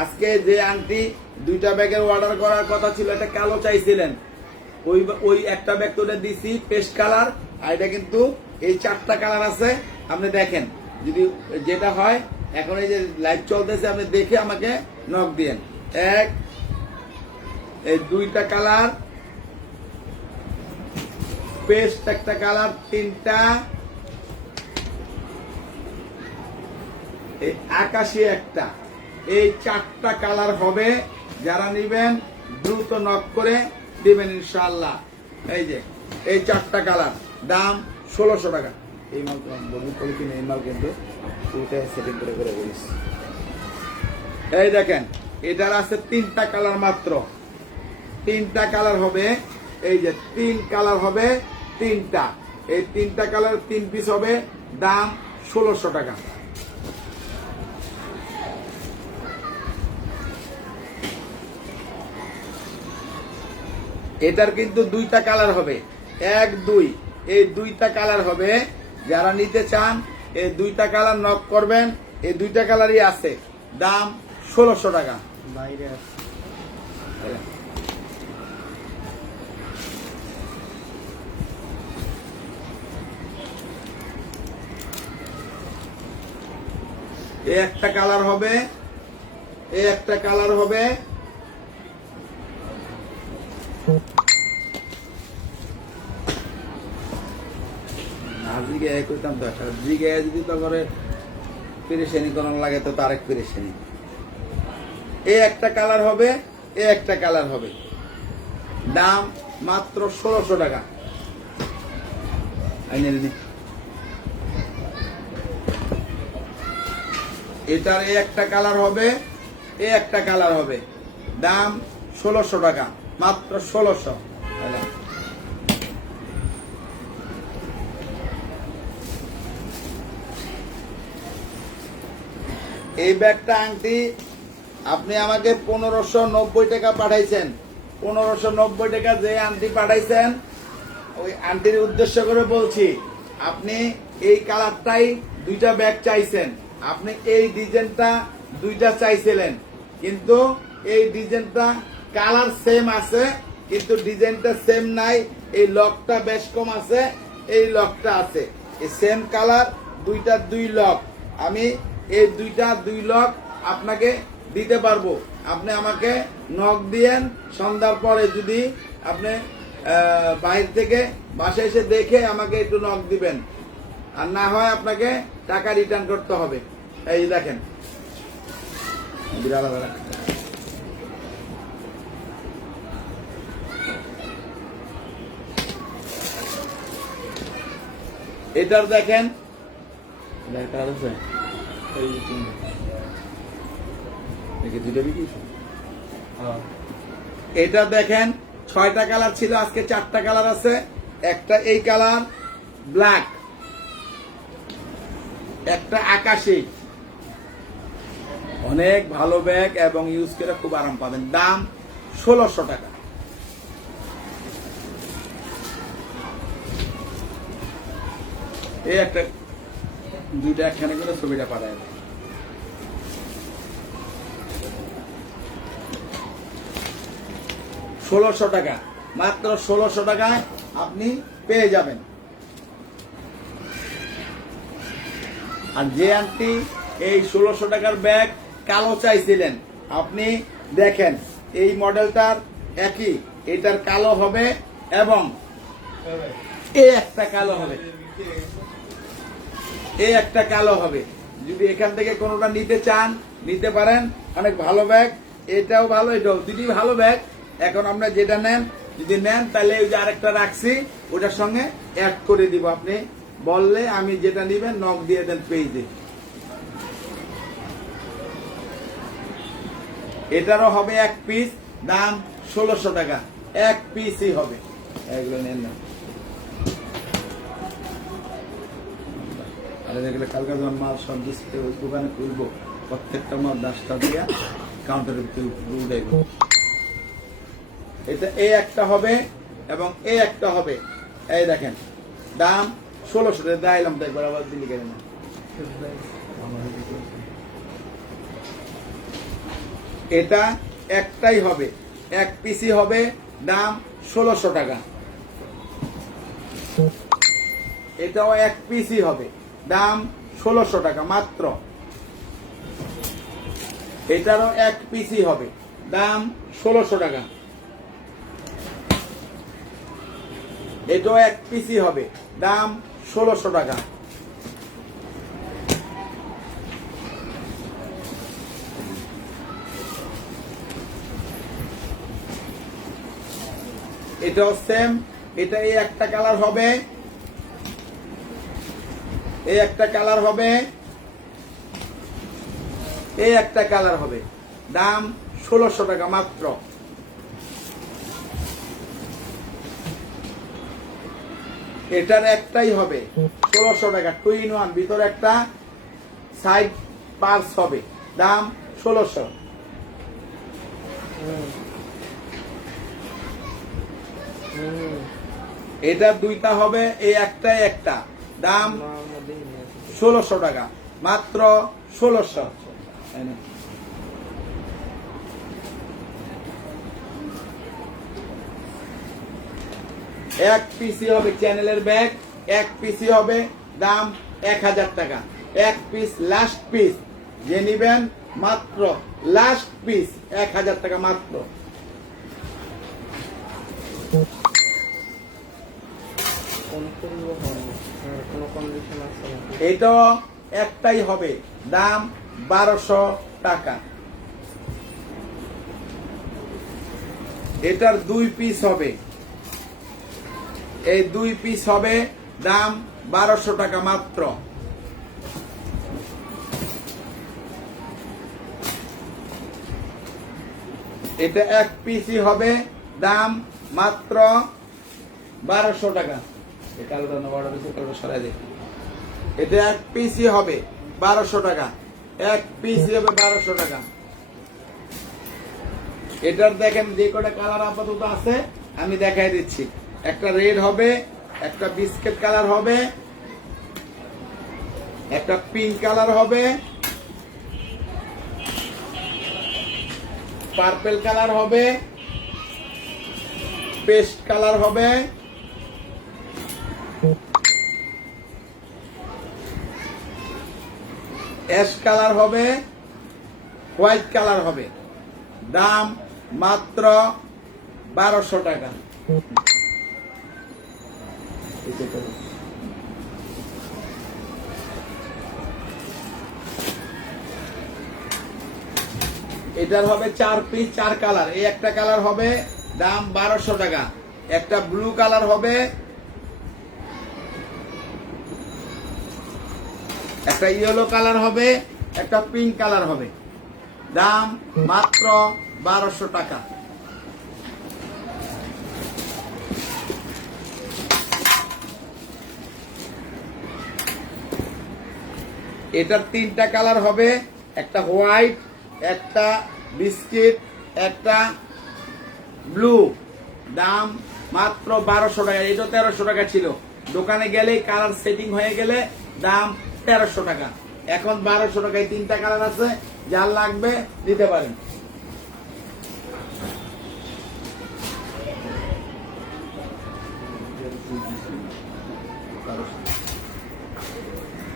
আজকে যে আন্টি দুইটা ব্যাগের অর্ডার করার কথা ছিল, এটা কালো চাইছিলেন, ওই একটা ব্যাগ তো দিছি পেস্ট কালার, আর এটা কিন্তু এই চারটা কালার আছে। আপনি দেখেন, যদি যেটা হয়, এখন এই যে লাইভ চলতেছে, আপনি দেখে আমাকে নক দিয়েন। এক, এই দুইটা কালার, পেস্ট একটা কালার, তিনটা, এই আকাশি একটা, এই চারটা কালার হবে। যারা নিবেন দ্রুত নক করে দিবেন ইনশাআল্লাহ। এই যে এই চারটা কালার, দাম 1600 টাকা। এই মাল তো বলবো করি কিনা, এই মাল কিন্তু সেটিং করে করে বলিস। এই দেখেন, এটার আছে তিনটা কালার মাত্র, তিনটা কালার হবে। এই যে তিন কালার হবে, তিনটা, এই তিনটা কালার 3 পিস হবে। দাম 1600 টাকা। এটার কিন্তু দুইটা কালার হবে, 1, 2, এই দুইটা কালার হবে। যারা নিতে চান এই দুইটা কালার নক করবেন, এই দুইটা কালারই আছে। দাম 1600 টাকা। বাইরে আছে, এই একটা কালার হবে, এই একটা কালার হবে, না জিগে কইতাম তো জিগে যদি তো করে পেরেশানি করানো লাগে তো তার এক পেরেশানি। এই একটা কালার হবে, এই একটা কালার হবে, দাম মাত্র 1600 টাকা। এটার এই একটা কালার হবে, এই একটা কালার হবে, দাম 1600 টাকা, মাত্র 1600। এই ব্যাগটা আংটি আপনি আমাকে 1590 টাকা পাঠাইছেন। 1590 টাকা যে আংটি পাঠাইছেন ওই আংটির উদ্দেশ্য করে বলছি, আপনি এই কালারটাই দুইটা ব্যাগ চাইছেন, আপনি এই ডিজাইনটা দুইটা চাইছিলেন, কিন্তু এই ডিজাইনটা কালার সেম আছে কিন্তু ডিজাইনটা সেম নাই। এই লকটা বেশ কম আছে, এই লকটা আছে, এই সেম কালার দুইটা দুই লক। আমি এই দুইটা দুই লক আপনাকে দিতে পারবো। আপনি আমাকে নক দিয়েন সন্ধ্যার পরে, যদি আপনি বাইরে থেকে বাসায় এসে দেখে আমাকে একটু নক দিবেন, আর না হয় আপনাকে টাকা রিটার্ন করতে হবে। এই দেখেন বিড়াল আলাদা। এটার দেখেন এটা দেখেন 6টা কালার ছিল, আজকে 4টা কালার আছে। একটা এই কালার ব্ল্যাক, একটা আকাশী। অনেক ভালো ব্যাগ এবং ইউজ করে খুব আরাম পাবেন। দাম 1600 টাকা। এই একটা দুইটা একখানে করে ছবিটা পাঠায়। 1600 টাকা, মাত্র 1600 টাকায় আপনি পেয়ে যাবেন। আর যে আন্টি এই 1600 টাকার ব্যাগ কালো চাইছিলেন, আপনি দেখেন এই মডেলটার একই, এটার কালো হবে এবং এই একটা কালো হবে, এই একটা কালো হবে। যদি এখান থেকে কোনোটা নিতে চান নিতে পারেন, অনেক ভালো ব্যাগ। এটাও ভালো, এটাও দুটি ভালো ব্যাগ। এখন আপনারা যেটা নেন, যদি নেন তাহলে ওই যে আরেকটা রাখছি ওটার সঙ্গে অ্যাড করে দিব। আপনি বললে আমি যেটা নিবেন নক দিয়ে দেন পেজে। এটারও হবে এক পিস, দাম 1600 টাকা, এক পিসই হবে। এগুলো নেন না, কালকে যখন মাল সব ডিসপ্লে ওই দোকানে খুলবো, প্রত্যেকটা মাল 10টা দিয়ে কাউন্টারের ভিতরে উঠাইব। এটা এই একটা হবে এবং এই একটা হবে। এই দেখেন দাম 1600 টাকা। দাইলাম তো একবার, আবার দিলি কেন না? এটা একটাই হবে, এক পিসি হবে, দাম 1600 টাকা। এটাও এক পিসি হবে, দাম 1600 টাকা মাত্র। এটারও এক পিসি হবে, দাম 1600 টাকা। এটাও এক পিসি হবে, দাম 1600 টাকা। এটাও সেম, এটা এই একটা কালার হবে, এই একটা কালার হবে, এই একটা কালার হবে, দাম 1600 টাকা মাত্র। এটার একটাই হবে 1600 টাকা, 2 in 1, ভিতরে একটা সাইড পার্স হবে, দাম 1600। এটা দুইটা হবে, এই একটাই একটা, দাম 1600 টাকা মাত্র, 1600। এক পিসি হবে চ্যানেলের ব্যাগ, এক পিসি হবে, দাম 1000 টাকা। এক পিস, লাস্ট পিস যে নিবেন মাত্র লাস্ট পিস 1000 টাকা মাত্র। কোন পরিবহন কোনো কন্ডিশন আছে নাকি? এটা একটাই হবে, দাম 1200 টাকা। এটার 2 পিস হবে, এই 2 পিস হবে, দাম 1200 টাকা মাত্র। এটা 1 পিসই হবে, দাম মাত্র 1200 টাকা। এটা আলাদা অর্ডার দিতে কালকে সরাই দে। এটা 1 পিসই হবে 1200 টাকা, 1 পিসই হবে 1200 টাকা। এটার দেখেন যে কটা কালার আপাতত আছে আমি দেখাই দিচ্ছি। একটা রেড হবে, একটা বিস্কিট কালার হবে, একটা পিঙ্ক কালার হবে, পার্পল কালার হবে, পেস্ট কালার হবে, অ্যাশ কালার হবে, হোয়াইট কালার হবে। দাম মাত্র 1200 টাকা। এটার হবে 4 পিস 4 কালার। এই একটা কালার হবে, দাম 1200 টাকা। একটা ব্লু কালার হবে, একটা ইয়েলো কালার হবে, একটা পিঙ্ক কালার হবে। দাম মাত্র 1200 টাকা। এটার 3টা কালার হবে, একটা হোয়াইট, একটা বিস্কিট, একটা ব্লু। দাম মাত্র 1200 টাকা। এটা 1300 টাকা ছিল, দোকানে গেলে কালার সেটিং হয়ে গেলে দাম 1300 টাকা। এখন 1200 টাকায় 3টা কালার আছে, যার লাগবে দিতে পারেন।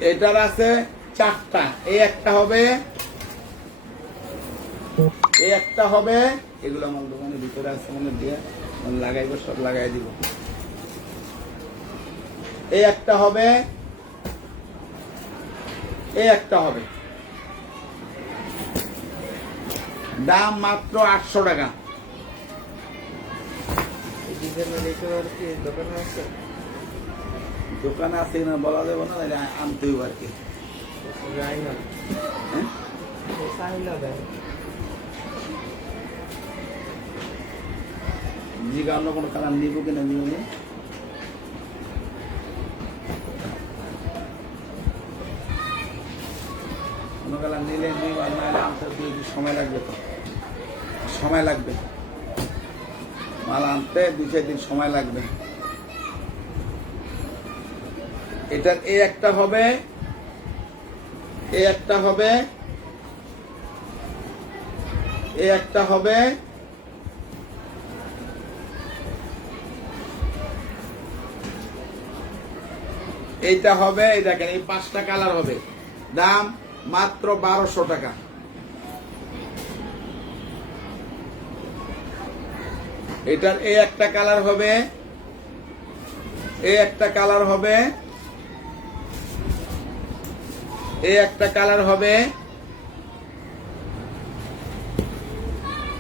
এটার আছে 4টা। এই একটা হবে, এই একটা হবে, এগুলো আমার দোকানের ভিতরে আছে, মানে দিয়ে লাগাইবো, সব লাগাই দিব। এই একটা হবে, এই একটা হবে। দাম মাত্র 800 টাকা। এই ডিজাইনের একেবারে কি দোকানে আছে? দোকানে আছে কিনা বলা যাবে না, তাহলে আনতে হইব আর কি। যাই না, হ্যাঁ? চাহিদা দেয়। জিগা অন্য কোনো কালার নিব কিনা নিব না। কোনো কালার নিলে নিব, আর নাহলে আনতে 2 সময় লাগবে। তো সময় লাগবে, মাল আনতে 2-4 দিন সময় লাগবে। এটার এই একটা হবে, এই একটা হবে, এই একটা হবে, এইটা হবে। এই দেখেন, এই 5টা কালার হবে, দাম মাত্র 1200 টাকা। এটার এই একটা কালার হবে, এই একটা কালার হবে, এই একটা কালার হবে,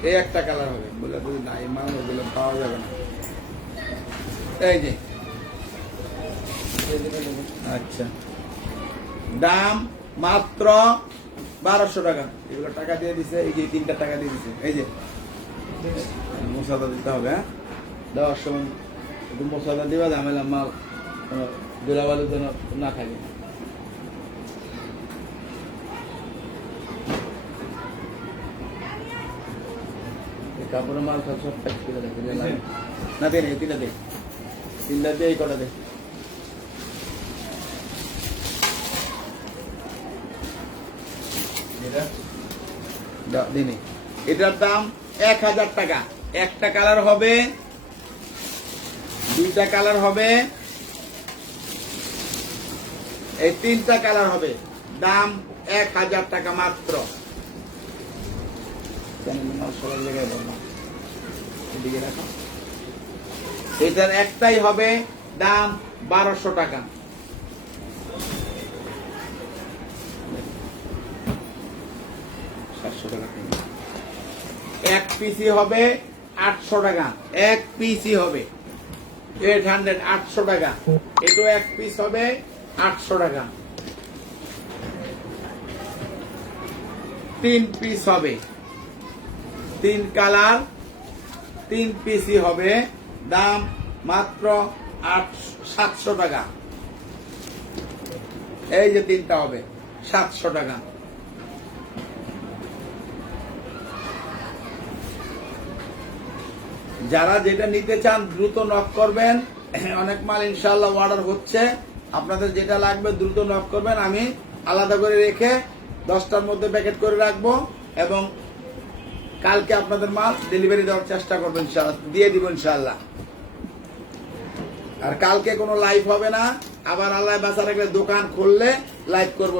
এই একটা কালার হবে। বলে যদি নাই মাল ওগুলো পাওয়া যাবে না। এই যে, আচ্ছা, দাম মাত্র 1200 টাকা। এগুলো টাকা দিয়ে দিছে, এই যে 3টা টাকা দিয়ে দিছে। এই যে মশলা দিতে হবে, হ্যাঁ, দেওয়ার সময় একটু মশলা দিবা, ঝামেলা মাল দুলাবালুর জন্য না থাকে। কাপড়ের মাল সব সব প্যাক করে দেখে না, দেন এই 3টা দে, 3টা দিয়ে এই কটা দে। দিনে এটার দাম 1000 টাকা। একটা কালার হবে, 2টা কালার হবে, এই 3টা কালার হবে। দাম 1000 টাকা মাত্র। সবার জায়গায় বললাম, এদিকে রাখো। এটার একটাই হবে, দাম 1200 টাকা। এক পিসি হবে 800 টাকা, এক পিসি হবে 800, 800 টাকা। এটা এক পিস হবে 800 টাকা। 3 পিস হবে, 3 কালার 3 পিসি হবে, দাম মাত্র 700 টাকা। এই যে 3টা হবে 700 টাকা। যারা যেটা নিতে চান দ্রুত নক করবেন। অনেক মাল ইনশাআল্লাহ অর্ডার হচ্ছে, আপনাদের যেটা লাগবে দ্রুত নক করবেন। আমি আলাদা করে রেখে 10টার মধ্যে প্যাকেট করে রাখবো এবং কালকে আপনাদের মাল ডেলিভারি দেওয়ার চেষ্টা করবেন, ইনশাআল্লাহ দিয়ে দিব ইনশাআল্লাহ। আর কালকে কোনো লাইভ হবে না, আবার আল্লাহ বাঁচা রাখলে দোকান খুললে লাইভ করবো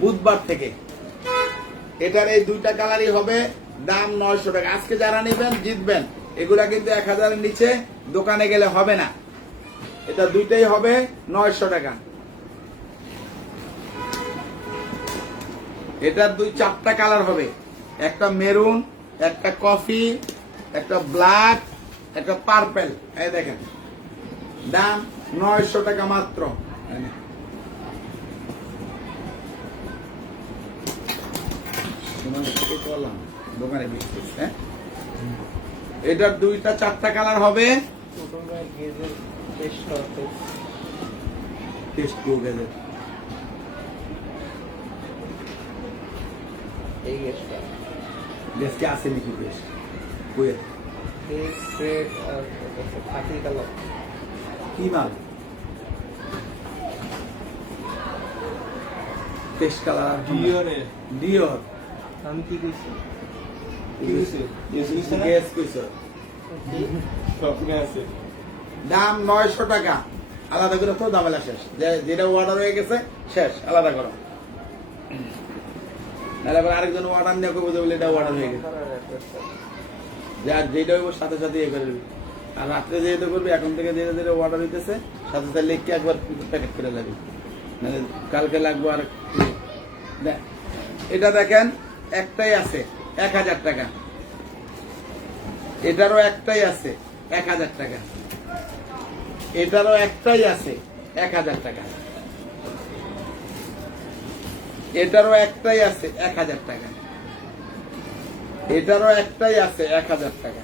বুধবার থেকে। এটার এই 2টা কালারই হবে, দাম 900 টাকা। আজকে যারা নেবেন জিতবেন, এগুলা কিন্তু 1000-এর নিচে দোকানে গেলে হবে না। এটা 2টাই হবে 900 টাকা। এটার 4টা কালার হবে, একটা মেরুন, একটা কফি, একটা ব্ল্যাক, একটা পার্পেল। এই দেখেন, দাম 900 টাকা মাত্র। দোকানে বিক্রি, হ্যাঁ। এটার 2টা 4টা কালার হবে। দেশকে আছে নাকি বেশ কি মাল? Test colour Dior. আমি কি কইছি? দাম 900 টাকা। আলাদা করে তো দামেলা শেষ, যেটা অর্ডার হয়ে গেছে শেষ, আলাদা করো। নাহলে আবার আরেকজন অর্ডার নিয়ে করবো বলে এটা অর্ডার হয়ে গেছে, যার যেটা হইব সাথে সাথে ইয়ে করে দিবি। আর রাত্রে যেহেতু করবি, এখন থেকে যেটা যেটা অর্ডার হইতেছে সাথে সাথে লিখে একবার প্যাকেট করে যাবি, মানে কালকে লাগবো। আর এটা দেখেন, একটাই আছে 1000 টাকা। এটারও একটাই আছে 1000 টাকা। এটারও একটাই আছে 1000 টাকা। এটারও একটাই আছে 1000 টাকা। এটারও একটাই আছে 1000 টাকা।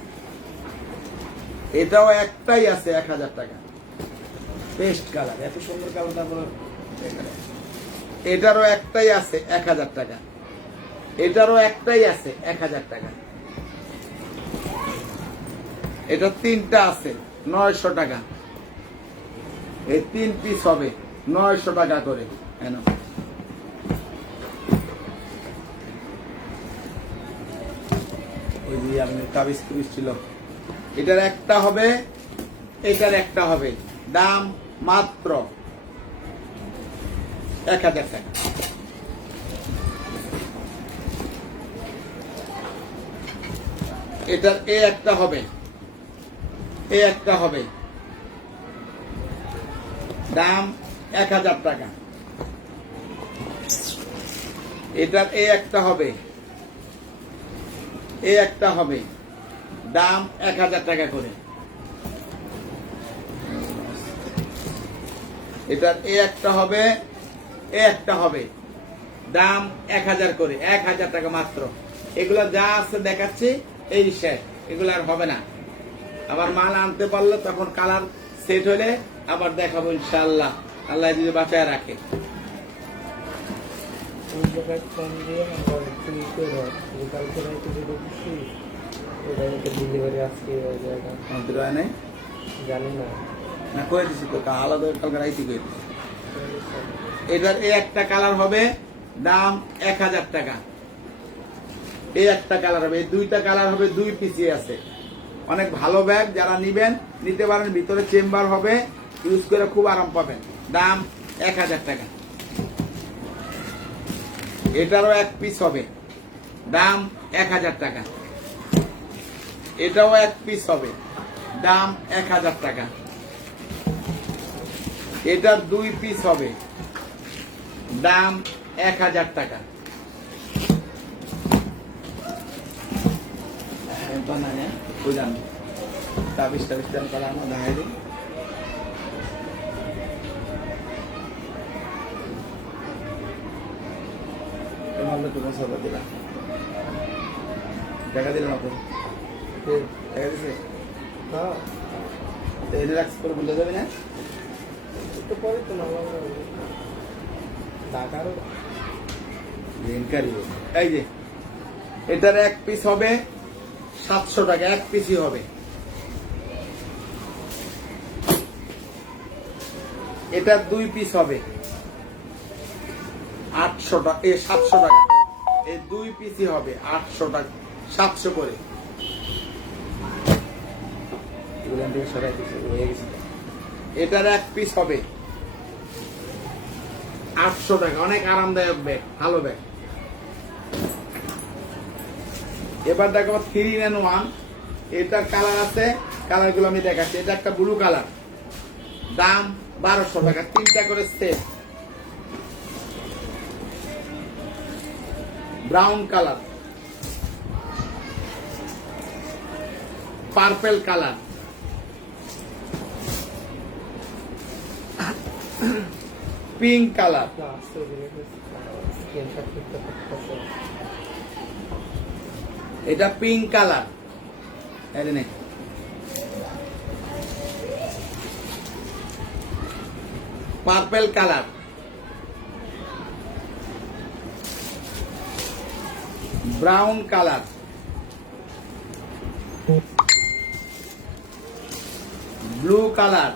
এটাও একটাই আছে 1000 টাকা। পেস্ট কালার, এত সুন্দর কালার। তারপর এটারও একটাই আছে 1000 টাকা। এটারও একটাই আছে 1000 টাকা। এটা 3টা আছে 900 টাকা। এই 3 পিস হবে 900 টাকা করে। ওই যে আপনি তাবিজ কুবিজ ছিল, এটার একটা হবে, এটার একটা হবে, দাম মাত্র 1000 টাকা। এটার এ একটা হবে, এ একটা হবে, দাম 1000 টাকা। এটার এ একটা হবে, এ একটা হবে, দাম 1000 টাকা করে। এটার এ একটা হবে, এ একটা হবে, দাম 1000 করে, 1000 টাকা মাত্র। এগুলো যা আছে দেখাচ্ছি, এই শেষ, এগুলো আর হবে না। আবার মাল আনতে পারলে তখন কালার সেট হলে আবার দেখাবো ইনশাআল্লাহ, আল্লাহ যদি বাঁচায় রাখে। জানি না, এটার এই একটা কালার হবে, দাম 1000 টাকা। এই একটা কালার হবে, এই 2টা কালার হবে, 2 পিসি আছে। অনেক ভালো ব্যাগ, যারা নিবেন নিতে পারেন। ভিতরে চেম্বার হবে, ইউজ করে খুব আরাম পাবেন। দাম 1000 টাকা। এটারও 1 পিস হবে, দাম 1000 টাকা। এটাও 1 পিস হবে, দাম 1000 টাকা। এটার 2 পিস হবে, দাম 1000 টাকা। বানানে বুঝলাম, তাবিজ করা আমার দেখাই দিই। তোমার সাদা দিলাম, টাকা দিলাম আপনার টাকা দিছে। হ্যাঁ রিল্যাক্স করে বলে যাবে না, একটু পরে তো না টাকারও এই যে এটার 1 পিস হবে 700 টাকা, 1 পিসই হবে। এটার 2 পিস হবে 800 টাকা, 700 টাকা। এই 2 পিসই হবে 800 টাকা, 700 করে। এটার 1 পিস হবে 800 টাকা, অনেক আরামদায়ক ব্যাগ, ভালো ব্যাগ। এবার দেখো 3-in-1, এটার কালার আছে, কালার গুলো আমি দেখাচ্ছি। এটা একটা ব্লু কালার, দাম 1200 টাকা, 3টা করে সেট। Brown colour, purple colour, pink colour, এটা pink colour, purple colour, brown colour, blue colour,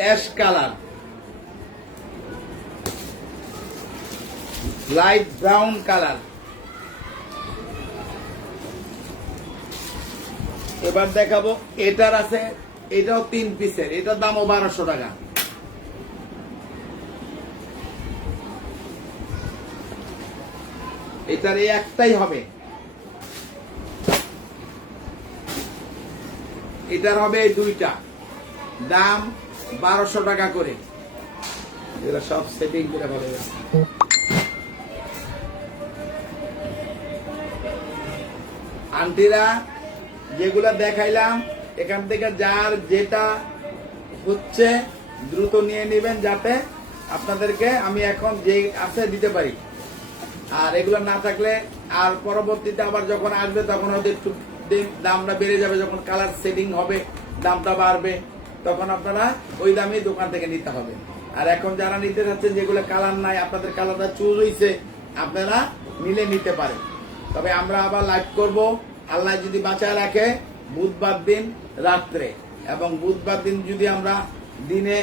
ash colour, light brown colour. এবার দেখাবো এটার আছে, এটাও 3 পিসের, এটার দামও 1200 টাকা। এটার এই একটাই হবে, এটার হবে এই 2টা, দাম 1200 টাকা করে। এগুলো সব সেটিং করে ভালো। আন্টিরা যেগুলা দেখাইলাম, এখান থেকে যার যেটা হচ্ছে দ্রুত নিয়ে নেবেন, যাতে আপনাদেরকে আমি এখন যে আছে দিতে পারি। আর এগুলো না থাকলে আর পরবর্তীতে আবার যখন আসবে তখন ওদের একটু দামটা বেড়ে যাবে, যখন কালার সেটিং হবে দামটা বাড়বে, তখন আপনারা ওই দামে দোকান থেকে নিতে হবে। আর এখন যারা নিতে চাচ্ছেন যেগুলো কালার নাই, আপনাদের কালারটা চুজ হয়েছে, আপনারা মিলে নিতে পারেন। তবে আমরা আবার লাইভ করব, আল্লাহ যদি বাঁচায় রাখে, বুধবার দিন রাত্রে। এবং বুধবার দিন যদি আমরা দিনে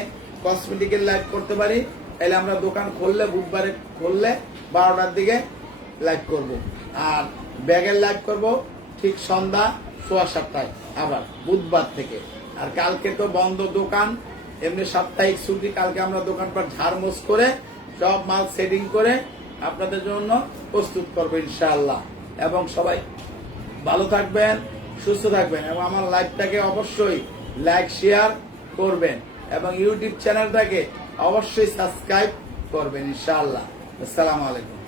কসমেটিকের লাইভ করতে পারি, তাহলে আমরা দোকান খুললে, বুধবারে খুললে 12টার দিকে লাইভ করব। আর ব্যাগের লাইভ করব ঠিক সন্ধ্যা 7:15টায়, আবার বুধবার থেকে। আর কালকে তো বন্ধ দোকান, এমনি সাপ্তাহিক ছুটি। কালকে আমরা দোকানপাট ঝাড়মোছ করে সব মাল সেটিং করে আপনাদের জন্য প্রস্তুত করবো ইনশাআল্লাহ। এবং সবাই ভালো থাকবেন, সুস্থ থাকবেন, এবং আমার লাইভটাকে অবশ্যই লাইক শেয়ার করবেন, এবং ইউটিউব চ্যানেলটাকে অবশ্যই সাবস্ক্রাইব করবেন ইনশাআল্লাহ। আসসালামু আলাইকুম।